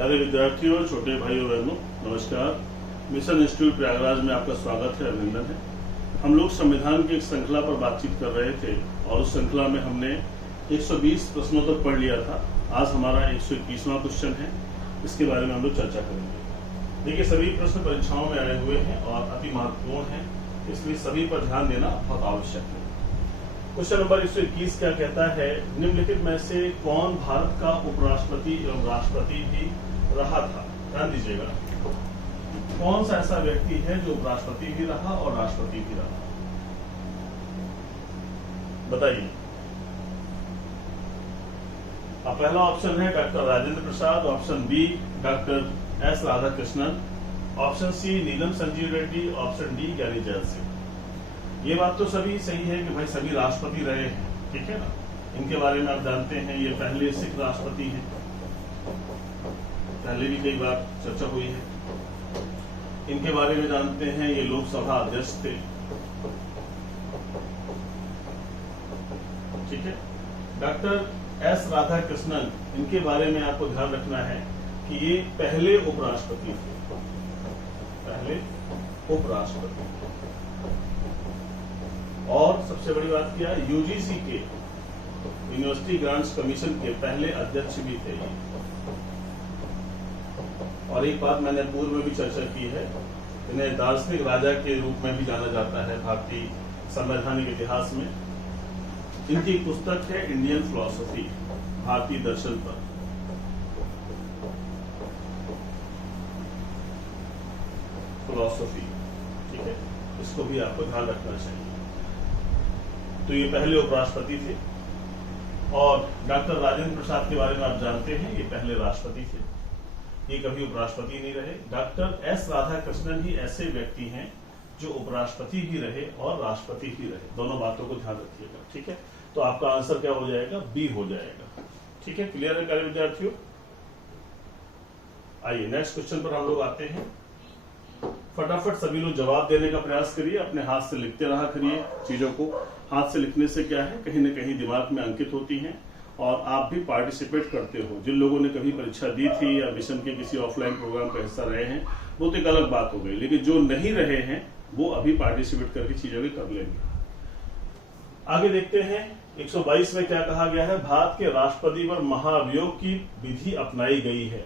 प्यारे विद्यार्थियों, छोटे भाइयों बहनों, नमस्कार। मिशन इंस्टीट्यूट प्रयागराज में आपका स्वागत है, अभिनंदन है। हम लोग संविधान की एक श्रृंखला पर बातचीत कर रहे थे और उस श्रृंखला में हमने 120 प्रश्नों तक पढ़ लिया था। आज हमारा 121वां क्वेश्चन है, इसके बारे में हम लोग चर्चा करेंगे। देखिए, सभी प्रश्न परीक्षाओं में आए हुए हैं और अति महत्वपूर्ण हैं, इसलिए सभी पर ध्यान देना बहुत आवश्यक है। क्वेश्चन नंबर 121 क्या कहता है? निम्नलिखित में से कौन भारत का उपराष्ट्रपति एवं राष्ट्रपति भी रहा था? ध्यान दीजिएगा, कौन सा ऐसा व्यक्ति है जो उपराष्ट्रपति भी रहा और राष्ट्रपति भी रहा? बताइए। अब पहला ऑप्शन है doctor Rajendra Prasad, option B doctor S Radhakrishnan, option C Neelam Sanjiva Reddy, option D Giani Zail Singh. ये बात तो सभी सही है कि भाई सभी राष्ट्रपति रहे हैं, ठीक है ना। इनके बारे में आप जानते हैं, ये पहले सिख राष्ट्रपति हैं, पहले भी कई बार चर्चा हुई है। इनके बारे में जानते हैं, ये लोकसभा अध्यक्ष थे, ठीक है। डॉक्टर एस राधाकृष्णन, इनके बारे में आपको ध्यान रखना है कि ये पहले उपराष्ट्रपति थे, पहले उपराष्ट्रपति। और सबसे बड़ी बात क्या है, यूजीसी के यूनिवर्सिटी ग्रांट्स कमीशन के पहले अध्यक्ष भी थे। और एक बात मैंने पूर्व में भी चर्चा की है, इन्हें दार्शनिक राजा के रूप में भी जाना जाता है भारतीय संवैधानिक इतिहास में। इनकी पुस्तक है इंडियन फिलॉसफी, भारतीय दर्शन पर। फिलॉसफी, ठीक है, इसको भी आपको ध्यान रखना चाहिए। तो ये पहले उपराष्ट्रपति थे। और डॉक्टर राजेंद्र प्रसाद के बारे में आप जानते हैं, ये पहले राष्ट्रपति थे, ये कभी उपराष्ट्रपति नहीं रहे। डॉक्टर एस राधाकृष्णन ही ऐसे व्यक्ति हैं जो उपराष्ट्रपति भी रहे और राष्ट्रपति भी रहे। दोनों बातों को ध्यान रखिएगा, ठीक है। तो आपका आंसर क्या हो जाएगा? बी हो जाएगा, ठीक है। क्लियर है प्यारे विद्यार्थियों? आइए नेक्स्ट क्वेश्चन पर हम लोग आते हैं। फटाफट सभी लोग जवाब देने का प्रयास करिए, अपने हाथ से लिखते रहा करिए चीजों को। हाथ से लिखने से क्या है, कहीं न कहीं दिमाग में अंकित होती हैं और आप भी पार्टिसिपेट करते हो। जिन लोगों ने कभी परीक्षा दी थी या मिशन के किसी ऑफलाइन प्रोग्राम का हिस्सा रहे हैं, वो तो एक अलग बात हो गई, लेकिन जो नहीं रहे हैं वो अभी पार्टिसिपेट करके चीजों को कर लेंगे। आगे देखते हैं 122 में क्या कहा गया है? भारत के राष्ट्रपति पर महाभियोग की विधि अपनाई गई है।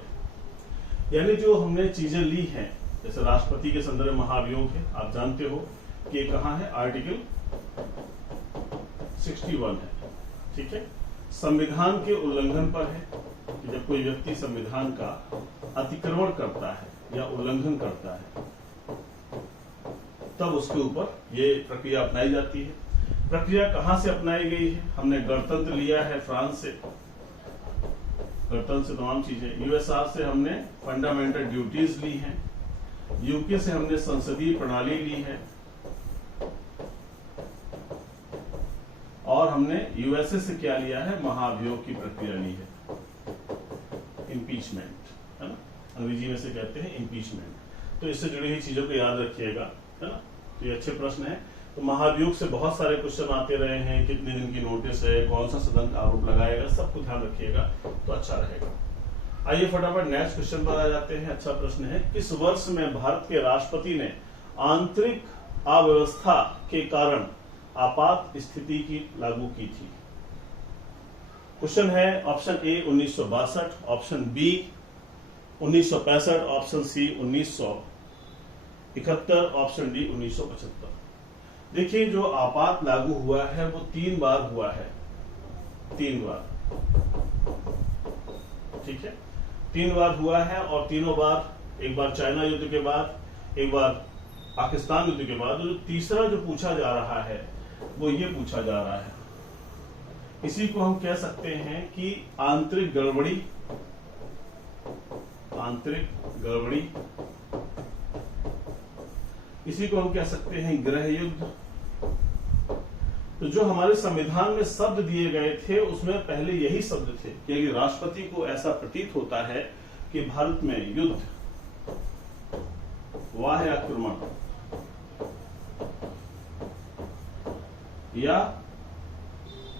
यानी जो हमने चीजें ली हैं, जैसे राष्ट्रपति के संदर्भ में महाभियोग है, आप जानते हो कि ये कहां है? आर्टिकल 61 है, ठीक है। संविधान के उल्लंघन पर है कि जब कोई व्यक्ति संविधान का अतिक्रमण करता है या उल्लंघन करता है, तब उसके ऊपर ये प्रक्रिया अपनाई जाती है। प्रक्रिया कहां से अपनाई गई है? हमने गणतंत्र लिया है फ्रांस से, गणतंत्र से तमाम चीजें। यूएसआर से हमने फंडामेंटल ड्यूटीज ली हैं, यूके से हमने संसदीय प्रणाली ली है, और हमने यूएसए से क्या लिया है? महाभियोग की प्रक्रिया ली है, इम्पीचमेंट, है ना, अंग्रेजी में से कहते हैं इम्पीचमेंट। तो इससे जुड़ी हुई चीजों को याद रखिएगा, है ना। तो ये अच्छे प्रश्न है। तो महाभियोग से बहुत सारे क्वेश्चन आते रहे हैं, कितने दिन की नोटिस है, कौन सा सदन का आरोप लगाएगा, सबको ध्यान रखिएगा तो अच्छा रहेगा। आइए फटाफट नेक्स्ट क्वेश्चन पर आ जाते हैं। अच्छा प्रश्न है, किस वर्ष में भारत के राष्ट्रपति ने आंतरिक अव्यवस्था के कारण आपात स्थिति की लागू की थी? क्वेश्चन है option A 1962, option B 1965, option C 1971, option D 1975। देखिए, जो आपात लागू हुआ है वो 3 बार हुआ है, 3 बार, ठीक है, 3 बार हुआ है। और तीनों बार, एक बार चाइना युद्ध के बाद, एक बार पाकिस्तान युद्ध के बाद। जो तीसरा जो पूछा जा रहा है वो ये पूछा जा रहा है, इसी को हम कह सकते हैं कि आंतरिक गड़बड़ी, आंतरिक गड़बड़ी, इसी को हम कह सकते हैं गृह युद्ध। तो जो हमारे संविधान में शब्द दिए गए थे उसमें पहले यही शब्द थे कि यदि राष्ट्रपति को ऐसा प्रतीत होता है कि भारत में युद्ध, बाह्य आक्रमण या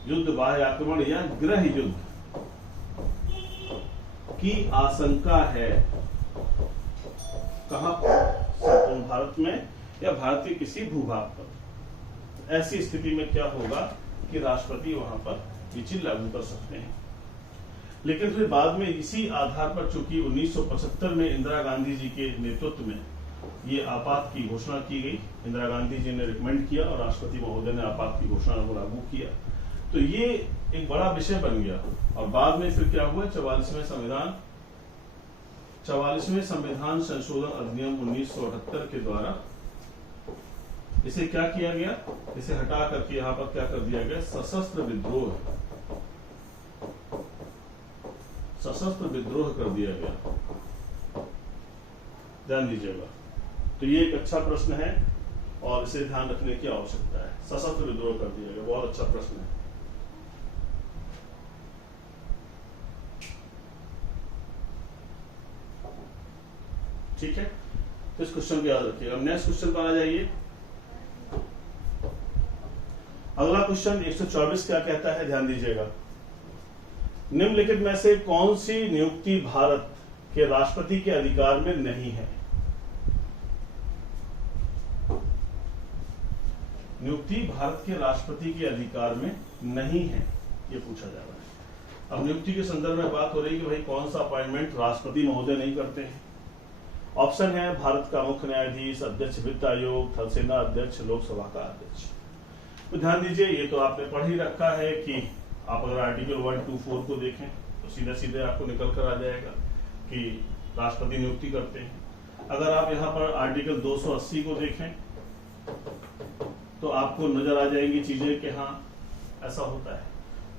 युद्ध, बाह्य आक्रमण या गृह युद्ध की आशंका है। कहां पर? संपूर्ण भारत में या भारत के किसी भूभाग पर। ऐसी स्थिति में क्या होगा कि राष्ट्रपति वहां पर ये लागू कर सकते हैं। लेकिन फिर बाद में इसी आधार पर, चूंकि 1975 में इंदिरा गांधी जी के नेतृत्व में ये आपात की घोषणा की गई, इंदिरा गांधी जी ने रिकमेंड किया और राष्ट्रपति महोदय ने आपात की घोषणा को लागू किया, तो ये एक बड़ा विषय बन गया। और बाद में फिर क्या हुआ, 44वें संविधान संशोधन अधिनियम 1978 के द्वारा इसे क्या किया गया, इसे हटा करके यहां पर क्या कर दिया गया, सशस्त्र विद्रोह कर दिया गया। ध्यान दीजिएगा, तो ये एक अच्छा प्रश्न है और इसे ध्यान रखने की आवश्यकता है। सशस्त्र विद्रोह कर दिया गया, बहुत अच्छा प्रश्न है। ठीक है, तो इस क्वेश्चन को याद रखिएगा। नेक्स्ट क्वेश्चन पर आ जाइए। अगला क्वेश्चन 124 क्या कहता है, ध्यान दीजिएगा। निम्नलिखित में से कौन सी नियुक्ति भारत के राष्ट्रपति के अधिकार में नहीं है? नियुक्ति भारत के राष्ट्रपति के अधिकार में नहीं है, ये पूछा जा रहा है। अब नियुक्ति के संदर्भ में बात हो रही है कि भाई कौन सा अपॉइंटमेंट राष्ट्रपति महोदय नहीं करते हैं। ऑप्शन है भारत का मुख्य न्यायाधीश, अध्यक्ष वित्त आयोग, थल सेना अध्यक्ष, लोकसभा का अध्यक्ष। तो ध्यान दीजिए, ये तो आपने पढ़ ही रखा है कि आप अगर आर्टिकल 124 को देखें तो सीधे सीधे आपको निकल कर आ जाएगा कि राष्ट्रपति नियुक्ति करते हैं। अगर आप यहाँ पर आर्टिकल 280 को देखें तो आपको नजर आ जाएंगी चीजें कि हाँ ऐसा होता है।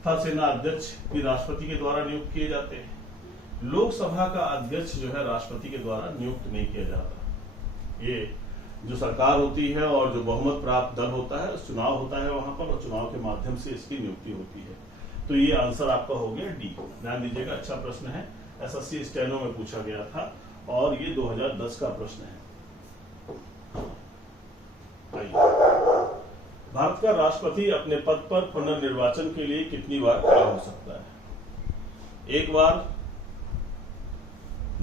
थल सेना अध्यक्ष भी राष्ट्रपति के द्वारा नियुक्त किए जाते हैं। लोकसभा का अध्यक्ष जो है राष्ट्रपति के द्वारा नियुक्त नहीं किया जाता। ये जो सरकार होती है और जो बहुमत प्राप्त दल होता है, चुनाव होता है वहां पर, और चुनाव के माध्यम से इसकी नियुक्ति होती है। तो ये आंसर आपका हो गया डी। ध्यान दीजिएगा, अच्छा प्रश्न है, एसएससी स्टेनो में पूछा गया था और ये 2010 का प्रश्न है। भारत का राष्ट्रपति अपने पद पर पुनर्निर्वाचन के लिए कितनी बार खड़ा हो सकता है? 1 बार,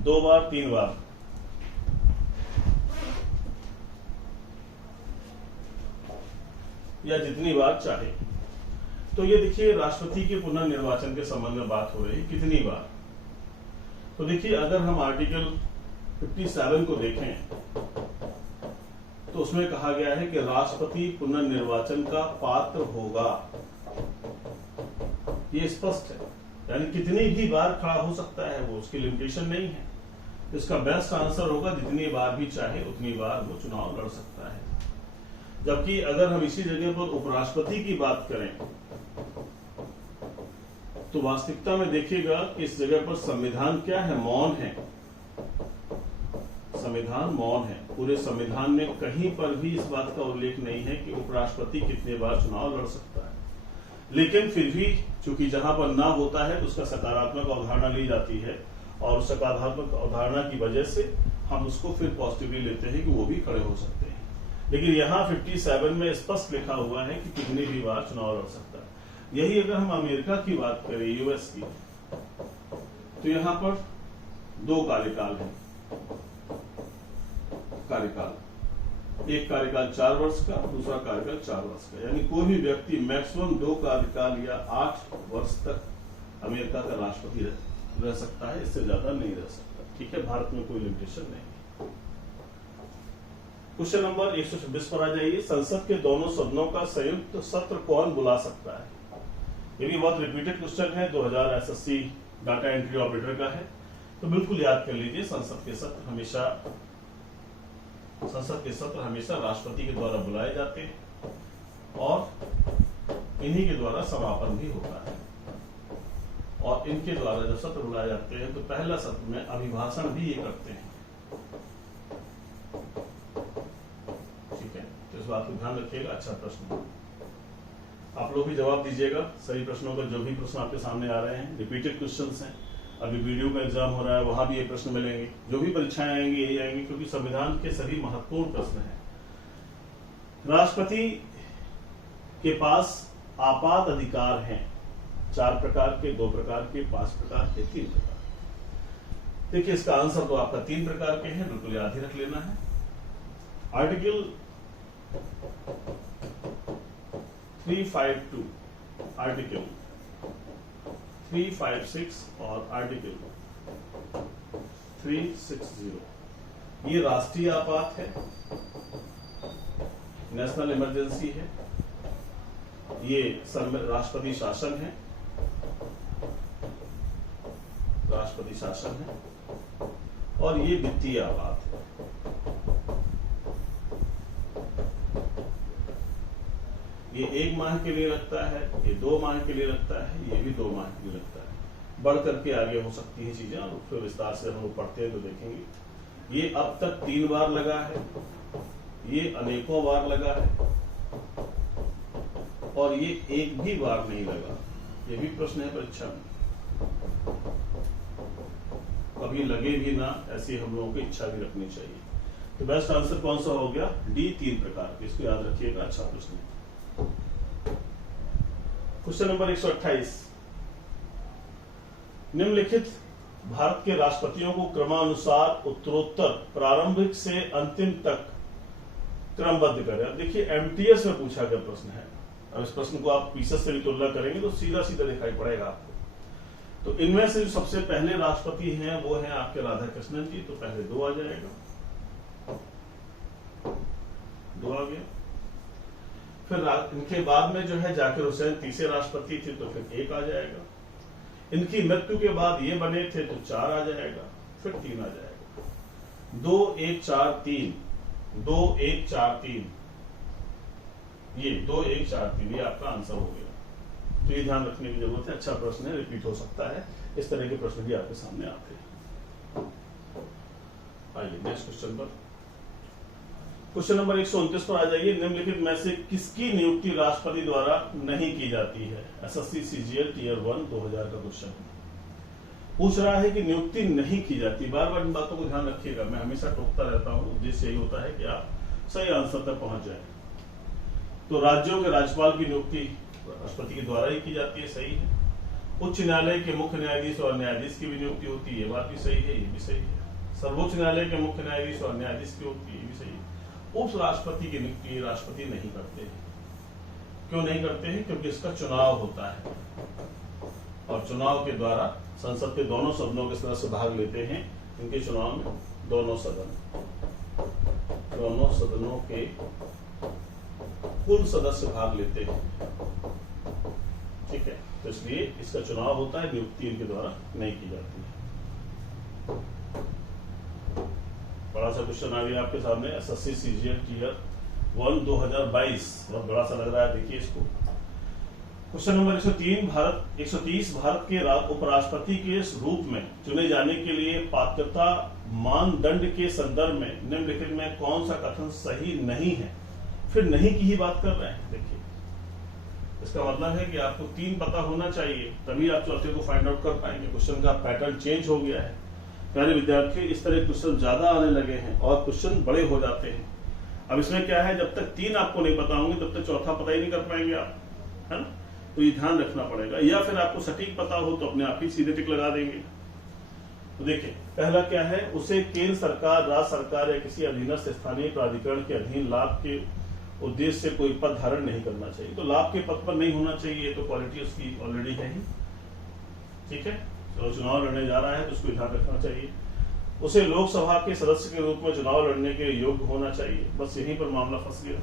2 बार, 3 बार? या जितनी बार चाहे। तो ये देखिए, राष्ट्रपति के पुनर्निर्वाचन के संबंध में बात हो रही है, कितनी बार। तो देखिए, अगर हम आर्टिकल 57 को देखें तो उसमें कहा गया है कि राष्ट्रपति पुनर्निर्वाचन का पात्र होगा। ये स्पष्ट है, यानी कितनी भी बार खड़ा हो सकता है वो, उसकी लिमिटेशन नहीं है। इसका बेस्ट आंसर होगा जितनी बार भी चाहे उतनी बार वो चुनाव लड़ सकता है। जबकि अगर हम इसी जगह पर उपराष्ट्रपति की बात करें तो वास्तविकता में देखिएगा कि इस जगह पर संविधान क्या है, मौन है। संविधान मौन है। पूरे संविधान में कहीं पर भी इस बात का उल्लेख नहीं है कि उपराष्ट्रपति कितने बार चुनाव लड़ सकता है। लेकिन फिर भी चूंकि जहां पर ना होता है तो उसका सकारात्मक अवधारणा ली जाती है और सकारात्मक अवधारणा की वजह से हम उसको फिर पॉजिटिवली लेते हैं कि वो भी खड़े हो सकते हैं। लेकिन यहाँ 57 में स्पष्ट लिखा हुआ है कि कितनी भी बार चुनाव लड़ सकता है। यही अगर हम अमेरिका की बात करें, यूएस की, तो यहाँ पर 2 कार्यकाल है। एक कार्यकाल 4 वर्ष का, दूसरा कार्यकाल 4 वर्ष का। यानी कोई भी व्यक्ति मैक्सिमम 2 कार्यकाल या 8 वर्ष तक अमेरिका का राष्ट्रपति रह सकता है, इससे ज्यादा नहीं रह सकता। ठीक है, भारत में कोई लिमिटेशन नहीं। क्वेश्चन नंबर 126 पर आ जाइए। संसद के दोनों सदनों का संयुक्त सत्र कौन बुला सकता है? ये भी बहुत रिपीटेड क्वेश्चन है, 2000 एसएससी डाटा एंट्री ऑपरेटर का है। तो बिल्कुल याद कर लीजिए, संसद के सत्र हमेशा राष्ट्रपति के द्वारा बुलाए जाते हैं और इन्हीं के द्वारा समापन भी होता है। और इनके द्वारा जब सत्र बुलाए जाते हैं तो पहला सत्र में अभिभाषण भी ये करते हैं। ठीक है, तो इस बात को ध्यान रखिएगा। अच्छा प्रश्न, आप लोग भी जवाब दीजिएगा सही प्रश्नों का। जो भी प्रश्न आपके सामने आ रहे हैं रिपीटेड क्वेश्चंस हैं। अभी वीडियो का एग्जाम हो रहा है, वहां भी ये प्रश्न मिलेंगे। जो भी परीक्षाएं आएंगी यही आएंगी, क्योंकि संविधान के सभी महत्वपूर्ण प्रश्न हैं। राष्ट्रपति के पास आपात अधिकार हैं 4 प्रकार के, 2 प्रकार के, 5 प्रकार के, 3 प्रकार। देखिए इसका आंसर तो आपका 3 प्रकार के हैं, बिल्कुल याद ही रख लेना है। आर्टिकल 352, आर्टिकल 356 और आर्टिकल 360। ये राष्ट्रीय आपात है, नेशनल इमरजेंसी है, ये राष्ट्रपति शासन है, राष्ट्रपति शासन है, और ये वित्तीय आपात है। ये 1 माह के लिए लगता है, ये 2 माह के लिए लगता है, ये भी 2 माह के लिए लगता है। बढ़ करके आगे हो सकती है चीजें, और फिर विस्तार से हम लोग पढ़ते हैं तो देखेंगे। ये अब तक 3 बार लगा है, ये अनेकों बार लगा है, और ये एक भी बार नहीं लगा। ये भी प्रश्न है परीक्षा में, कभी लगे भी ना, ऐसी हम लोगों की इच्छा भी रखनी चाहिए। तो बेस्ट आंसर कौन सा हो गया? डी, 3 प्रकार के। इसको याद रखिएगा, अच्छा प्रश्न है। क्वेश्चन नंबर 128, निम्नलिखित भारत के राष्ट्रपतियों को क्रमानुसार उत्तरोत्तर प्रारंभिक से अंतिम तक क्रमबद्ध करें। अब देखिए एमटीएस में पूछा गया प्रश्न है। अब इस प्रश्न को आप पीसेस से भी तुलना करेंगे तो सीधा सीधा दिखाई पड़ेगा आपको। तो इनमें से जो सबसे पहले राष्ट्रपति हैं वो हैं आपके राधा कृष्णन जी, तो पहले 2 आ जाएगा, 2 आ गया। फिर इनके बाद में जो है जाकिर हुसैन तीसरे राष्ट्रपति थे, तो फिर 1 आ जाएगा। इनकी मृत्यु के बाद ये बने थे तो 4 आ जाएगा, फिर 3 आ जाएगा। 2 1 4 3, 2 1 4 3, ये 2 1 4 3, ये आपका आंसर हो गया। तो ये ध्यान रखने की जरूरत है। अच्छा प्रश्न है, रिपीट हो सकता है, इस तरह के प्रश्न भी आपके सामने आते हैं। आइए नेक्स्ट क्वेश्चन पर। क्वेश्चन नंबर 129 पर आ जाइए। निम्नलिखित में से किसकी नियुक्ति राष्ट्रपति द्वारा नहीं की जाती है? एसएससी सीजीएल टियर 1 2000 का क्वेश्चन पूछ रहा है कि नियुक्ति नहीं की जाती। बार बार इन बातों को ध्यान रखिएगा, मैं हमेशा टोकता रहता हूं, उद्देश्य यही होता है कि आप सही आंसर तक पहुंच जाए। तो राज्यों के राज्यपाल की नियुक्ति राष्ट्रपति के द्वारा ही की जाती है, सही है। उच्च न्यायालय के मुख्य न्यायाधीश और न्यायाधीश की भी नियुक्ति होती है, ये बात भी सही है, ये भी सही है। सर्वोच्च न्यायालय के मुख्य न्यायाधीश और न्यायाधीश की होती है, ये भी सही है। उप राष्ट्रपति की नियुक्ति राष्ट्रपति नहीं करते हैं। क्यों नहीं करते हैं? क्योंकि इसका चुनाव होता है, और चुनाव के द्वारा संसद के दोनों सदनों के सदस्य भाग लेते हैं। इनके चुनाव में दोनों सदनों के कुल सदस्य भाग लेते हैं, ठीक है। तो इसलिए इसका चुनाव होता है, नियुक्ति इनके द्वारा नहीं की जाती है। बड़ा सा क्वेश्चन आ गया आपके सामने, एसएससी सीजीएल टियर 1 2022, बहुत बड़ा सा लग रहा है, देखिए इसको। क्वेश्चन नंबर 130, भारत के उपराष्ट्रपति के रूप में चुने जाने के लिए पात्रता मानदंड के संदर्भ में निम्नलिखित में कौन सा कथन सही नहीं है? फिर नहीं की ही बात कर रहे हैं। देखिए इसका मतलब है कि आपको 3 पता होना चाहिए, तभी आप चौथे को फाइंड आउट कर पाएंगे। क्वेश्चन का पैटर्न चेंज हो गया है प्यारे विद्यार्थी, इस तरह क्वेश्चन ज्यादा आने लगे हैं और क्वेश्चन बड़े हो जाते हैं। अब इसमें क्या है, जब तक 3 आपको नहीं पता होंगे तब तक चौथा पता ही नहीं कर पाएंगे आप, है ना। तो ये ध्यान रखना पड़ेगा, या फिर आपको सटीक पता हो तो अपने आप ही सीधे टिक लगा देंगे। तो देखिए पहला क्या है, उसे केंद्र सरकार, राज्य सरकार या किसी अधीनस्थ स्थानीय प्राधिकरण के अधीन लाभ के उद्देश्य से कोई पद धारण नहीं करना चाहिए। तो लाभ के पद पर नहीं होना चाहिए, तो क्वालिटी उसकी ऑलरेडी है ही, ठीक है। तो चुनाव लड़ने जा रहा है तो उसको ध्यान रखना चाहिए। उसे लोकसभा के सदस्य के रूप में चुनाव लड़ने के योग्य होना चाहिए। बस यहीं पर मामला फंस गया,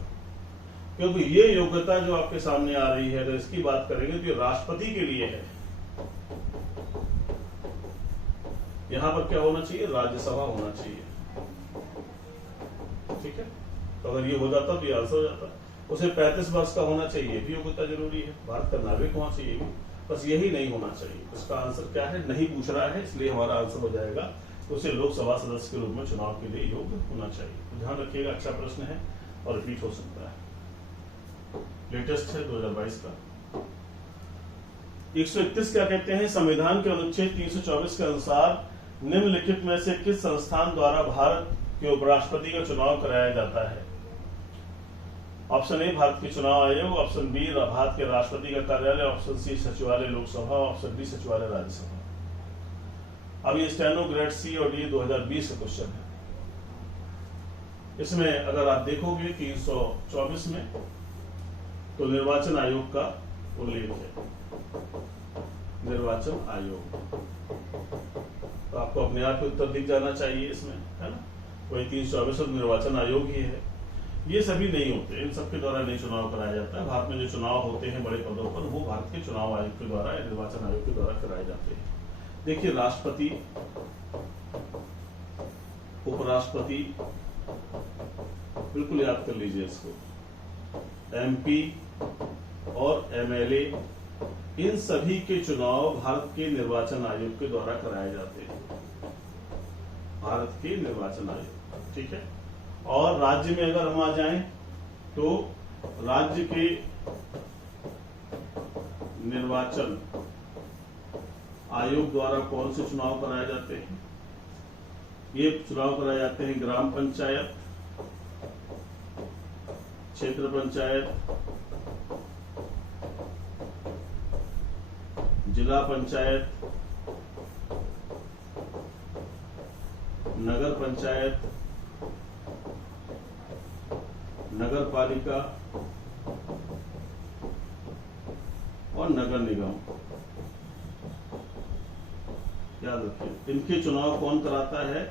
क्योंकि ये योग्यता जो आपके सामने आ रही है, तो इसकी बात करेंगे तो ये राष्ट्रपति के लिए है। यहां पर क्या होना चाहिए, राज्यसभा होना चाहिए, ठीक है। तो अगर ये हो जाता तो ये आंसर हो जाता। उसे 35 वर्ष का होना चाहिए, भी योग्यता जरूरी है। भारत का नागरिक होना चाहिए, बस यही नहीं होना चाहिए। उसका आंसर क्या है, नहीं पूछ रहा है, इसलिए हमारा आंसर हो जाएगा उसे लोकसभा सदस्य के रूप में चुनाव के लिए योग्य होना चाहिए। तो ध्यान रखिएगा, अच्छा प्रश्न है और रिपीट हो सकता है, लेटेस्ट है 2022 का। 131 क्या कहते हैं, संविधान के अनुच्छेद 324 के अनुसार निम्नलिखित में से किस संस्थान द्वारा भारत के उपराष्ट्रपति का चुनाव कराया जाता है? ऑप्शन ए भारत के चुनाव आयोग, ऑप्शन बी भारत के राष्ट्रपति का कार्यालय, ऑप्शन सी सचिवालय लोकसभा, ऑप्शन डी सचिवालय राज्यसभा। अब ये स्टेनो ग्रेड सी और डी 2020 का क्वेश्चन है। इसमें अगर आप देखोगे 324 में तो निर्वाचन आयोग का उल्लेख है, निर्वाचन आयोग। तो आपको अपने आप ही उत्तर दिख जाना चाहिए इसमें, है ना। वही 324 निर्वाचन आयोग ही है। ये सभी नहीं होते, इन सबके द्वारा नहीं चुनाव कराया जाता है। भारत में जो चुनाव होते हैं बड़े पदों पर, वो भारत के चुनाव आयोग के द्वारा या निर्वाचन आयोग के द्वारा कराए जाते हैं। देखिए, राष्ट्रपति, उपराष्ट्रपति, बिल्कुल याद कर लीजिए इसको, एमपी और एमएलए, इन सभी के चुनाव भारत के निर्वाचन आयोग के द्वारा कराए जाते हैं, भारत के निर्वाचन आयोग, ठीक है। और राज्य में अगर हम आ जाएं तो राज्य के निर्वाचन आयोग द्वारा कौन से चुनाव कराए जाते हैं? ये चुनाव कराए जाते हैं ग्राम पंचायत, क्षेत्र पंचायत, जिला पंचायत, नगर पंचायत, नगर पालिका और नगर निगम। याद रखिए, इनके चुनाव कौन कराता है?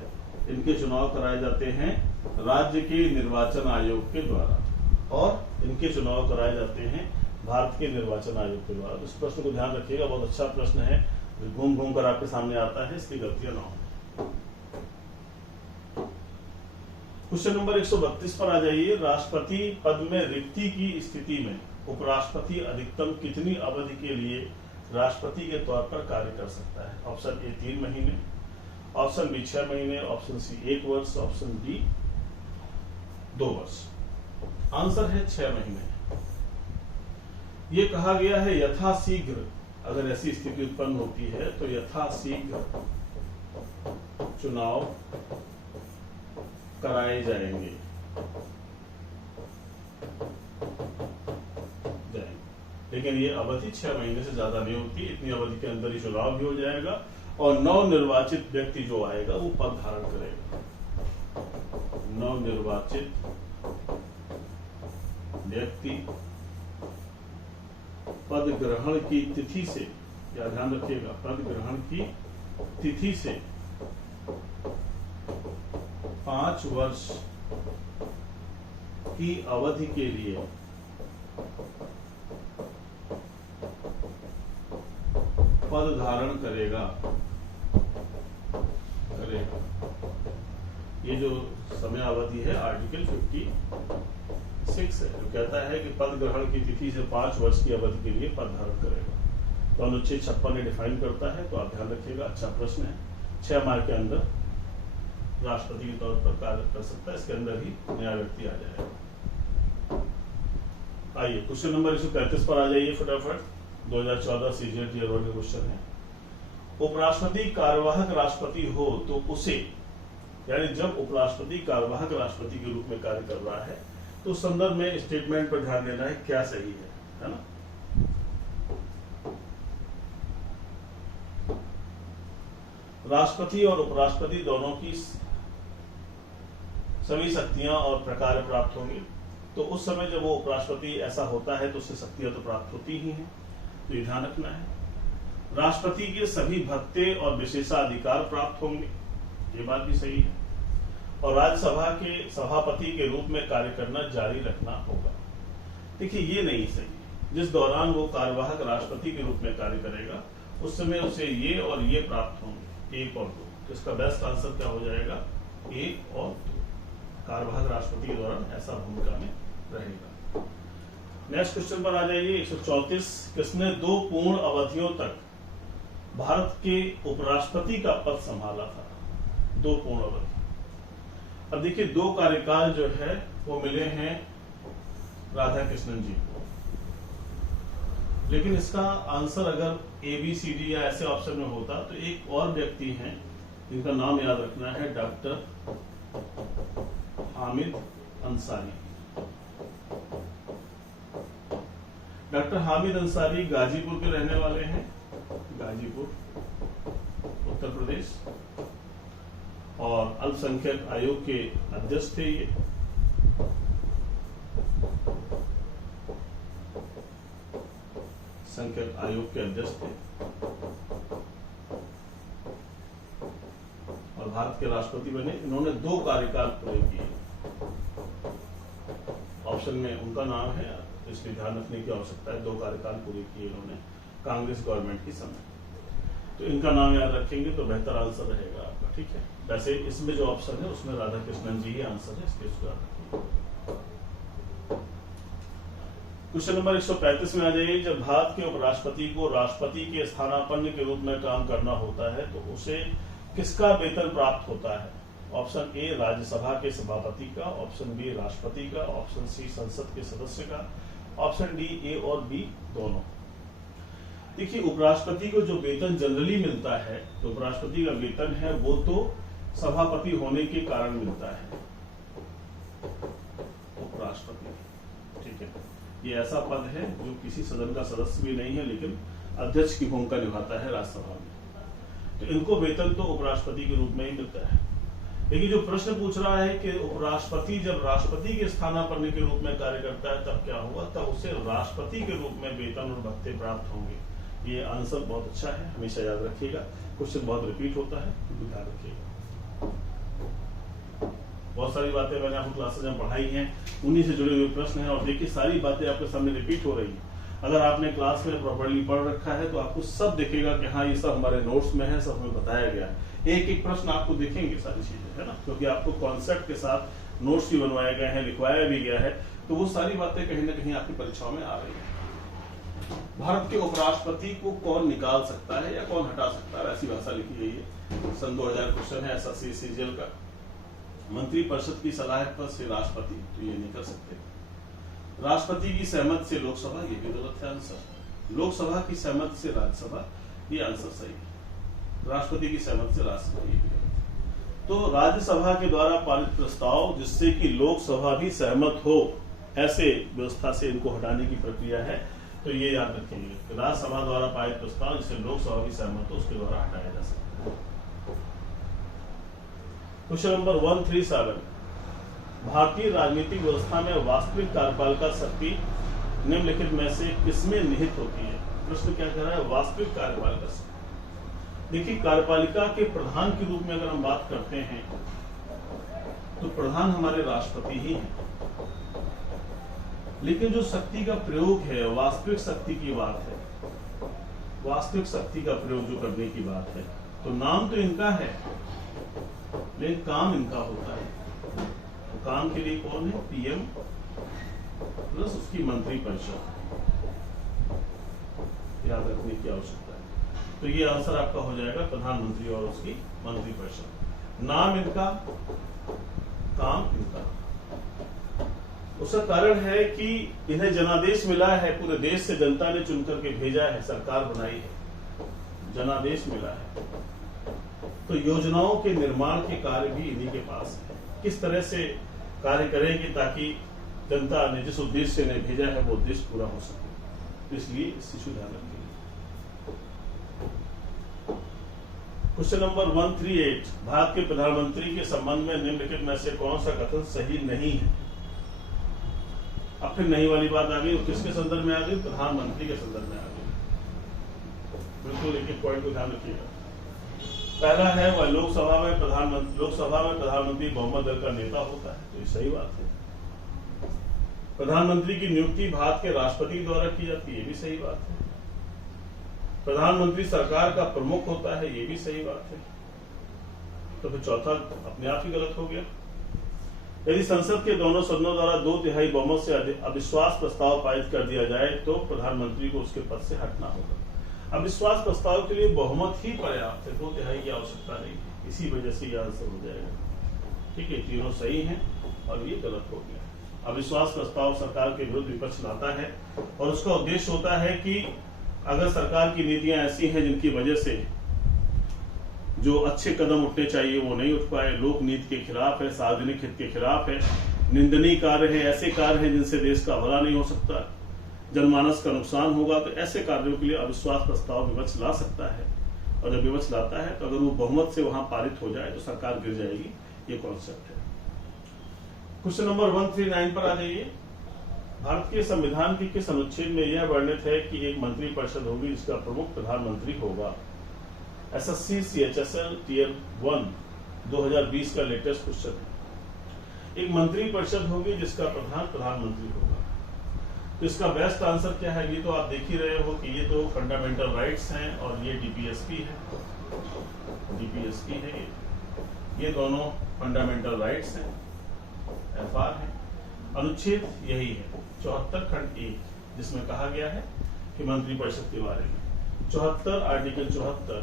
इनके चुनाव कराए जाते हैं राज्य के निर्वाचन आयोग के द्वारा, और इनके चुनाव कराए जाते हैं भारत के निर्वाचन आयोग के द्वारा। इस प्रश्न को ध्यान रखिएगा, बहुत अच्छा प्रश्न है, घूम घूम कर आपके सामने आता है, इसकी गलतियां ना हो। क्वेश्चन नंबर 132 पर आ जाइए। राष्ट्रपति पद में रिक्ति की स्थिति में उपराष्ट्रपति अधिकतम कितनी अवधि के लिए राष्ट्रपति के तौर पर कार्य कर सकता है? ऑप्शन ए 3 महीने, ऑप्शन बी 6 महीने, ऑप्शन सी 1 वर्ष, ऑप्शन डी 2 वर्ष। आंसर है 6 महीने। ये कहा गया है यथाशीघ्र, अगर ऐसी स्थिति उत्पन्न होती है तो यथाशीघ्र चुनाव कराए जाएंगे। लेकिन ये अवधि 6 महीने से ज्यादा नहीं होती, इतनी अवधि के अंदर ही चुनाव भी हो जाएगा और नवनिर्वाचित व्यक्ति जो आएगा वो पद धारण करेगा। नवनिर्वाचित व्यक्ति पद ग्रहण की तिथि से, या ध्यान रखिएगा, पद ग्रहण की तिथि से 5 वर्ष की अवधि के लिए पद धारण करेगा। ये जो समय अवधि है आर्टिकल 56 है, जो कहता है कि पद ग्रहण की तिथि से 5 वर्ष की अवधि के लिए पद धारण करेगा। तो अनुच्छेद 56 ने डिफाइन करता है, तो आप ध्यान रखिएगा, अच्छा प्रश्न है। 6 माह के अंदर राष्ट्रपति के तौर पर कार्य कर सकता है, इसके अंदर ही नया व्यक्ति आ जाएगा। आइए क्वेश्चन नंबर 133 पर आ जाइए फटाफट। 2014 सीजीएल टीयर 1 का क्वेश्चन है। उपराष्ट्रपति कार्यवाहक राष्ट्रपति हो तो उसे, यानी जब उपराष्ट्रपति कार्यवाहक राष्ट्रपति के रूप में कार्य कर रहा है तो उस संदर्भ में स्टेटमेंट पर ध्यान देना है, क्या सही है ना। राष्ट्रपति और उपराष्ट्रपति दोनों की सभी शक्तियां और प्रकार प्राप्त होंगी। तो उस समय जब वो उपराष्ट्रपति ऐसा होता है तो उससे शक्तियां तो प्राप्त होती ही हैं, तो ये ध्यान रखना है। राष्ट्रपति के सभी भत्ते और विशेषाधिकार प्राप्त होंगे, ये बात भी सही है। और राज्यसभा के सभापति के रूप में कार्य करना जारी रखना होगा। देखिए, ये नहीं सही। जिस दौरान वो कार्यवाहक राष्ट्रपति के रूप में कार्य करेगा उस समय उसे ये और ये प्राप्त होंगे, 1 और 2। तो इसका बेस्ट आंसर क्या हो जाएगा? 1 और 2। कार्यवाहक राष्ट्रपति के दौरान ऐसा भूमिका में रहेगा। नेक्स्ट क्वेश्चन पर आ जाइए। 134। किसने 2 पूर्ण अवधियों तक भारत के उपराष्ट्रपति का पद संभाला था? 2 पूर्ण अवधि। अब देखिए, 2 कार्यकाल जो है वो मिले हैं राधा कृष्णन जी को, लेकिन इसका आंसर अगर ABCD या ऐसे ऑप्शन में होता तो एक और व्यक्ति हैं जिनका नाम याद रखना है, डॉक्टर हामिद अंसारी। डॉक्टर हामिद अंसारी गाजीपुर के रहने वाले हैं, गाजीपुर उत्तर प्रदेश, और अल्पसंख्यक आयोग के अध्यक्ष थे ये। संख्यक आयोग के अध्यक्ष थे और भारत के राष्ट्रपति बने। इन्होंने 2 कार्यकाल पूरे किए। ऑप्शन में उनका नाम है, इसलिए ध्यान रखने की आवश्यकता है। 2 कार्यकाल पूरे किए इन्होंने कांग्रेस गवर्नमेंट के समय। तो इनका नाम याद रखेंगे तो बेहतर आंसर रहेगा आपका, ठीक है। वैसे इसमें जो ऑप्शन है उसमें राधाकृष्णन जी ही आंसर है, इसलिए उसको याद रखिए। क्वेश्चन नंबर 135 में आ जाइए। जब भारत के उपराष्ट्रपति को राष्ट्रपति के स्थानापन्न के रूप में काम करना होता है तो उसे किसका वेतन प्राप्त होता है? ऑप्शन ए राज्यसभा के सभापति का, ऑप्शन बी राष्ट्रपति का, ऑप्शन सी संसद के सदस्य का, ऑप्शन डी ए और बी दोनों। देखिए, उपराष्ट्रपति को जो वेतन जनरली मिलता है, तो उपराष्ट्रपति का वेतन है वो तो सभापति होने के कारण मिलता है। उपराष्ट्रपति, ठीक है, ये ऐसा पद है जो किसी सदन का सदस्य भी नहीं है लेकिन अध्यक्ष की भूमिका निभाता है राज्यसभा में। तो इनको वेतन तो उपराष्ट्रपति के रूप में ही मिलता है। लेकिन जो प्रश्न पूछ रहा है कि उपराष्ट्रपति जब राष्ट्रपति के स्थानापन्न के रूप में कार्य करता है तब क्या होगा? तब उसे राष्ट्रपति के रूप में वेतन और भत्ते प्राप्त होंगे। ये आंसर बहुत अच्छा है, हमेशा याद रखिएगा। क्वेश्चन बहुत रिपीट होता है, ध्यान रखिएगा। बहुत सारी बातें मैंने आपको क्लासेज में पढ़ाई हैं, उन्हीं से जुड़े हुए प्रश्न हैं। और देखिए, सारी बातें आपके सामने रिपीट हो रही हैं। अगर आपने क्लास में प्रॉपर्ली पढ़ रखा है तो आपको सब दिखेगा कि हाँ, ये सब हमारे नोट्स में है, सब हमें बताया गया है। एक एक प्रश्न आपको दिखेंगे, सारी चीजें, है ना, क्योंकि आपको कॉन्सेप्ट के साथ नोट्स भी बनवाए गए हैं, लिखवाया भी गया है। तो वो सारी बातें कहीं ना कहीं आपकी परीक्षाओं में आ रही है। भारत के उपराष्ट्रपति को कौन निकाल सकता है या कौन हटा सकता है, ऐसी भाषा लिखी गई है। सन 2000 क्वेश्चन है एसएससी सीजीएल का। मंत्रिपरिषद की सलाह पर से राष्ट्रपति, तो ये नहीं कर सकते। राष्ट्रपति की सहमति से लोकसभा, ये भी गलत है आंसर। लोकसभा की सहमति से राज्यसभा, ये आंसर सही है। राष्ट्रपति की सहमति से राज्यसभा, ये भी गलत है। तो राज्यसभा के द्वारा पारित प्रस्ताव जिससे कि लोकसभा भी सहमत हो, ऐसे व्यवस्था से इनको हटाने की प्रक्रिया है। तो ये याद रखेंगे, राज्यसभा द्वारा पारित प्रस्ताव जिससे लोकसभा भी सहमत हो, उसके द्वारा हटाया जा सकता है। क्वेश्चन नंबर 137, भारतीय राजनीतिक व्यवस्था में वास्तविक कार्यपालिका शक्ति निम्नलिखित में से किसमें निहित होती है? प्रश्न क्या कह रहा है? वास्तविक कार्यपालिका शक्ति। देखिए, कार्यपालिका के प्रधान के रूप में अगर हम बात करते हैं तो प्रधान हमारे राष्ट्रपति ही हैं। लेकिन जो शक्ति का प्रयोग है, वास्तविक शक्ति की बात है, वास्तविक शक्ति का प्रयोग जो करने की बात है, तो नाम तो इनका है लेकिन काम इनका होता है। तो काम के लिए कौन है? पीएम प्लस उसकी मंत्रिपरिषद, याद रखने की आवश्यकता है। तो ये आंसर आपका हो जाएगा प्रधानमंत्री और उसकी मंत्रिपरिषद। नाम इनका, काम इनका। उसका कारण है कि इन्हें जनादेश मिला है, पूरे देश से जनता ने चुन करके भेजा है, सरकार बनाई है, जनादेश मिला है। तो योजनाओं के निर्माण के कार्य भी इन्हीं के पास है। किस तरह से कार्य करेंगे ताकि जनता ने जिस उद्देश्य से इन्हें भेजा है वो उद्देश्य पूरा हो सके, इसलिए इस चीज को ध्यान रखेंगे। क्वेश्चन नंबर 138, भारत के प्रधानमंत्री के संबंध में निम्नलिखित में से कौन सा कथन सही नहीं है? अब फिर नई वाली बात आ गई, और किसके संदर्भ में आ गई? प्रधानमंत्री के संदर्भ में आ गई। बिल्कुल एक एक पॉइंट को ध्यान रखिएगा। पहला है वह लोकसभा में प्रधानमंत्री बहुमत दल का नेता होता है, तो ये सही बात है। प्रधानमंत्री की नियुक्ति भारत के राष्ट्रपति द्वारा की जाती है, ये भी सही बात है। प्रधानमंत्री सरकार का प्रमुख होता है, ये भी सही बात है। तो फिर चौथा अपने आप ही गलत हो गया। यदि संसद के दोनों सदनों द्वारा 2/3 बहुमत से अविश्वास प्रस्ताव पारित कर दिया जाए तो प्रधानमंत्री को उसके पद से हटना होगा। अविश्वास प्रस्ताव के लिए बहुमत ही पर्याप्त है, 2/3 की आवश्यकता नहीं है। इसी वजह से यह आंसर हो जाएगा। ठीक है, तीनों सही हैं और ये गलत हो गया। अविश्वास प्रस्ताव सरकार के विरुद्ध विपक्ष लाता है और उसका उद्देश्य होता है कि अगर सरकार की नीतियां ऐसी हैं जिनकी वजह से जो अच्छे कदम उठने चाहिए वो नहीं उठ पाए, लोक नीति के खिलाफ है, सार्वजनिक हित के खिलाफ है, निंदनीय कार्य है, ऐसे कार्य हैं जिनसे देश का भला नहीं हो सकता, जनमानस का नुकसान होगा, तो ऐसे कार्यों के लिए अविश्वास प्रस्ताव विपक्ष ला सकता है। और जब विपक्ष लाता है तो अगर वो बहुमत से वहां पारित हो जाए तो सरकार गिर जाएगी, ये कॉन्सेप्ट है। क्वेश्चन नंबर 139 पर आ जाइए। भारत के संविधान के किस अनुच्छेद में यह वर्णित है कि एक मंत्री परिषद होगी जिसका प्रमुख प्रधानमंत्री होगा? SSC CHSL Tier 1 2020 का लेटेस्ट क्वेश्चन है। एक मंत्री परिषद होगी जिसका प्रधान प्रधानमंत्री होगा। तो इसका बेस्ट आंसर क्या है? ये तो आप देख ही रहे हो कि ये तो फंडामेंटल राइट्स हैं और ये DPSP है, DPSP है ये दोनों फंडामेंटल राइट्स हैं, FR है। अनुच्छेद यही है 74 खंड 1, जिसमें कहा गया है कि मंत्री परिषद के बारे में 74 आर्टिकल 74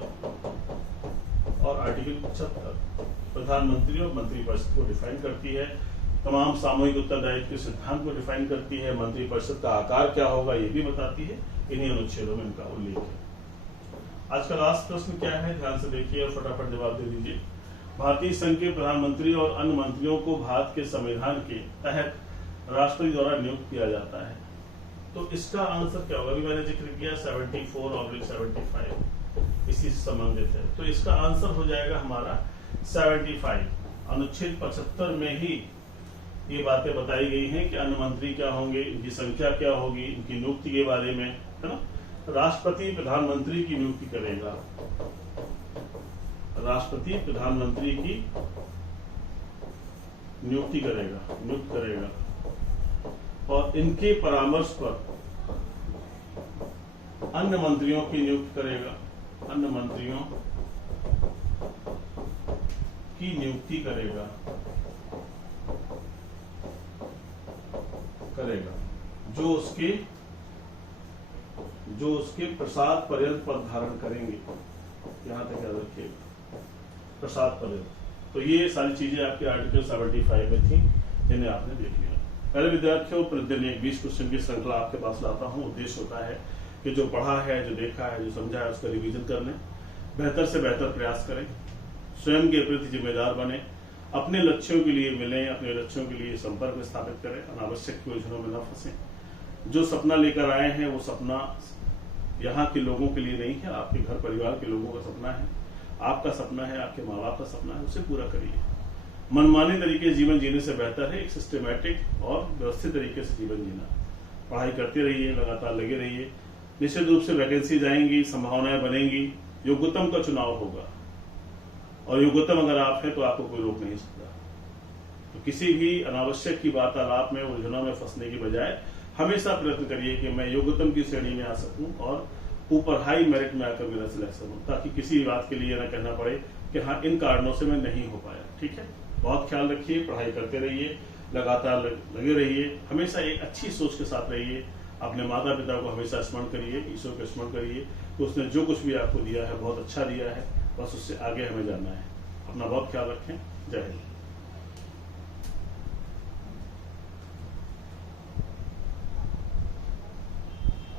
और आर्टिकल 75 प्रधानमंत्री और मंत्री परिषद को डिफाइन करती है। तमाम सामूहिक उत्तरदायित्व के सिद्धांत को डिफाइन करती है। मंत्री परिषद का आकार क्या होगा ये भी बताती है। इन्हीं अनुच्छेदों में इनका उल्लेख है। आज का लास्ट प्रश्न क्या है, ध्यान से देखिए और फटाफट जवाब दे दीजिए। भारतीय संघ के प्रधानमंत्री और अन्य मंत्रियों को भारत के संविधान के तहत राष्ट्रपति द्वारा नियुक्त किया जाता है। तो इसका आंसर क्या होगा? अभी मैंने जिक्र किया 74/75 इसी से संबंधित है। तो इसका आंसर हो जाएगा हमारा 75। अनुच्छेद 75 में ही ये बातें बताई गई हैं कि अन्य मंत्री क्या होंगे, इनकी संख्या क्या होगी, इनकी नियुक्ति के बारे में, है ना। राष्ट्रपति प्रधानमंत्री की नियुक्ति करेगा, राष्ट्रपति प्रधानमंत्री की नियुक्त करेगा और इनके परामर्श पर अन्य मंत्रियों की नियुक्ति करेगा, अन्य मंत्रियों की नियुक्ति करेगा जो उसके प्रसाद पर्यंत पद धारण करेंगे। यहां तक याद रखिएगा, प्रसाद पर्यंत। तो ये सारी चीजें आपके आर्टिकल 75 में थी, जिन्हें आपने देख लिया। पहले विद्यार्थियों, प्रतिदिन एक 20 क्वेश्चन की श्रृंखला आपके पास लाता हूँ। उद्देश्य होता है कि जो पढ़ा है, जो देखा है, जो समझा है, उसका रिवीजन कर लें, बेहतर से बेहतर प्रयास करें, स्वयं के प्रति जिम्मेदार बने, अपने लक्ष्यों के लिए मिलें, अपने लक्ष्यों के लिए संपर्क स्थापित करें, अनावश्यक योजनाओं में न फंसें। जो सपना लेकर आए हैं वो सपना यहाँ के लोगों के लिए नहीं है, आपके घर परिवार के लोगों का सपना है, आपका सपना है, आपके माँ बाप का सपना है, उसे पूरा करिए। मनमाने तरीके से जीवन जीने से बेहतर है एक सिस्टमैटिक और व्यवस्थित तरीके से जीवन जीना। पढ़ाई करते रहिए, लगातार लगे रहिए। निश्चित रूप से वैकेंसी आएंगी, संभावनाएं बनेंगी, योग्यतम का चुनाव होगा और योग्यतम अगर आप हैं तो आपको कोई रोक नहीं सकता। तो किसी भी अनावश्यक की वार्तालाप में, उलझनों में फंसने की बजाय हमेशा प्रयत्न करिए कि मैं योग्यतम की श्रेणी में आ सकूं और ऊपर हाई मेरिट में आकर मेरा सिलेक्शन हो, ताकि किसी बात के लिए न कहना पड़े कि हाँ इन कारणों से मैं नहीं हो पाया। ठीक है, बहुत ख्याल रखिए, पढ़ाई करते रहिए, लगातार लगे रहिए, हमेशा एक अच्छी सोच के साथ रहिए। अपने माता पिता को हमेशा स्मरण करिए, ईश्वर को स्मरण करिए कि उसने जो कुछ भी आपको दिया है बहुत अच्छा दिया है, बस उससे आगे हमें जाना है। अपना बहुत ख्याल रखें। जय हिंद।